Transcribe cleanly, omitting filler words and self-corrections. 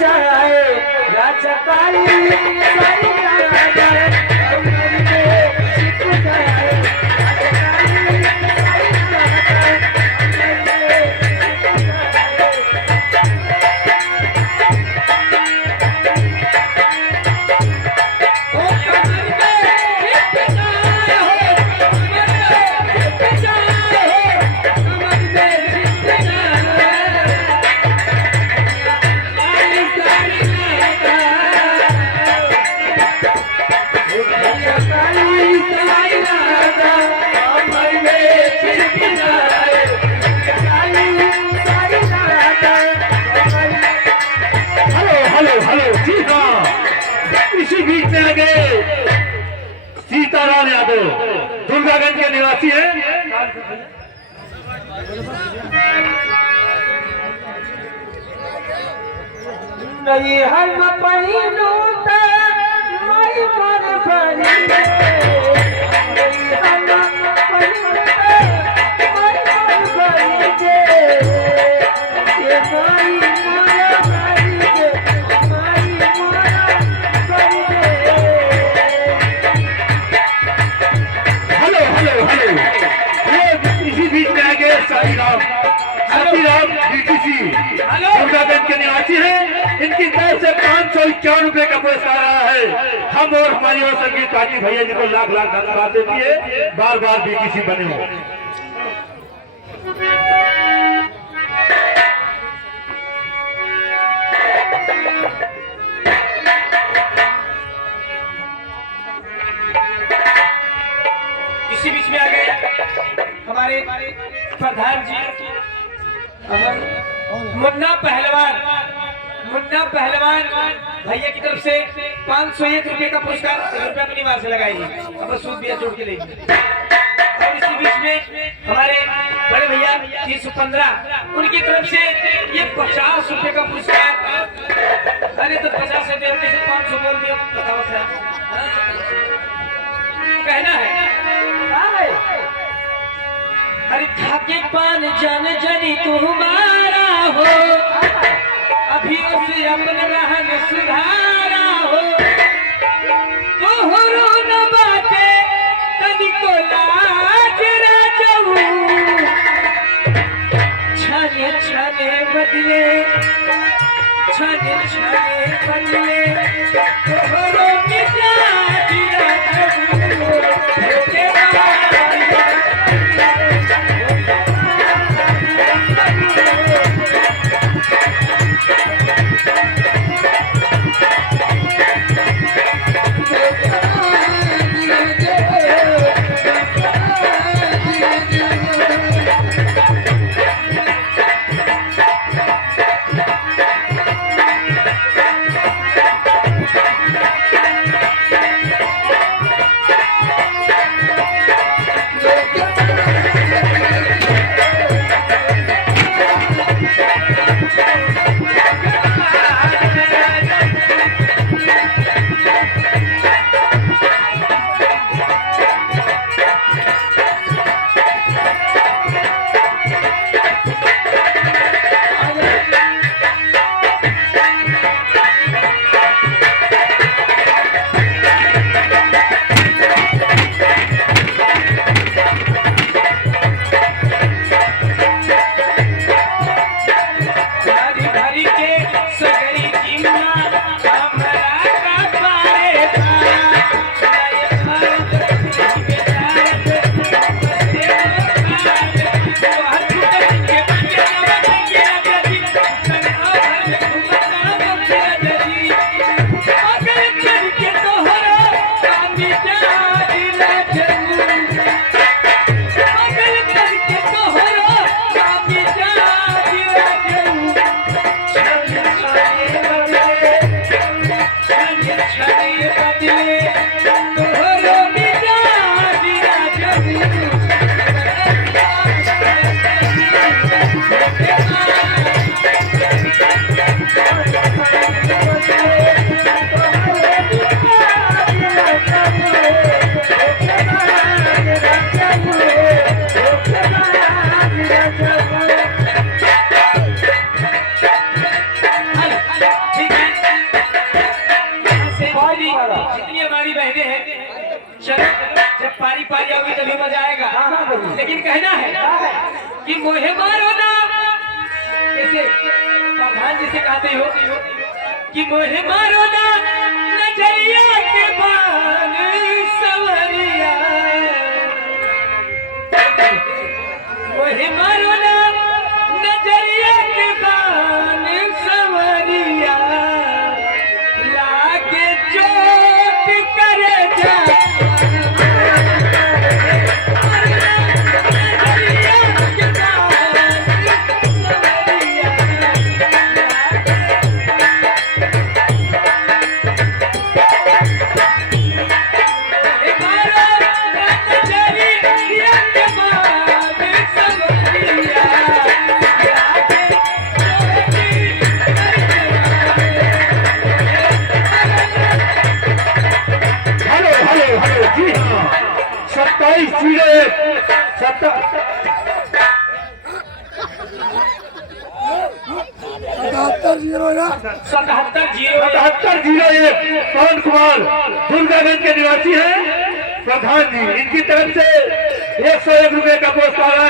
जाए राजा काली सारी जाए हमारी में छिप जाए राजा काली सारी जाए सीताराम यादव दुर्गागंज के निवासी हैं। नहीं हम पहिनू माई पर बनी हम पहिनू माई पर बनी जे ये माई मोरा माई जे माई मोरा बनी जे। हेलो हेलो हेलो ये इसी बीच में आ गए साईराम सतीराम बीटीसी दुर्गागंज के निवासी हैं। इनकी तरफ से 551 रुपए का पुरस्कार आया है। हम और हमारी और संगीत पार्टी भैया जी को लाख लाख धन्यवाद देती है। बार बार बीटीसी बने हो। इसी बीच में आ गए हमारे प्रधान जी मुन्ना पहलवान भैया की तरफ से 501 रुपए का पुरस्कार रुपया अपनी मार से लगाइए। अब सूद भी जोड़ के लेंगे। और इसी बीच में हमारे बड़े भैया 315 उनकी तरफ से ये 50 रुपए का पुरस्कार। अरे तो 50 से 500 बोल दिया, बताओ सर कहना है। अरे खाके पान जान जनी तुम्हारा हो अभी उसे अपने रहन सुधारा हो तोहरो न बाटे तनिको लाज राजऊ छने छने बदले तोहरो मिजाज राजऊ के ठीक है, यहाँ से जितनी हमारी बहनें हैं, चलो जब पारी पारी होगी तभी मजा आएगा। लेकिन कहना है कि मोहे मारो ना, कैसे प्रधान जी से कहते हो कि मोहे मारो ना नजरिया के बान सवरिया, मोहे मारो ना नजरिया के बान सवरिया, लागे चोट करे जा जी हाँ, 27-01 77-01 पवन कुमार दुर्गागंज के निवासी हैं प्रधान जी, इनकी तरफ से 101 रुपए का पुरस्कार आया है।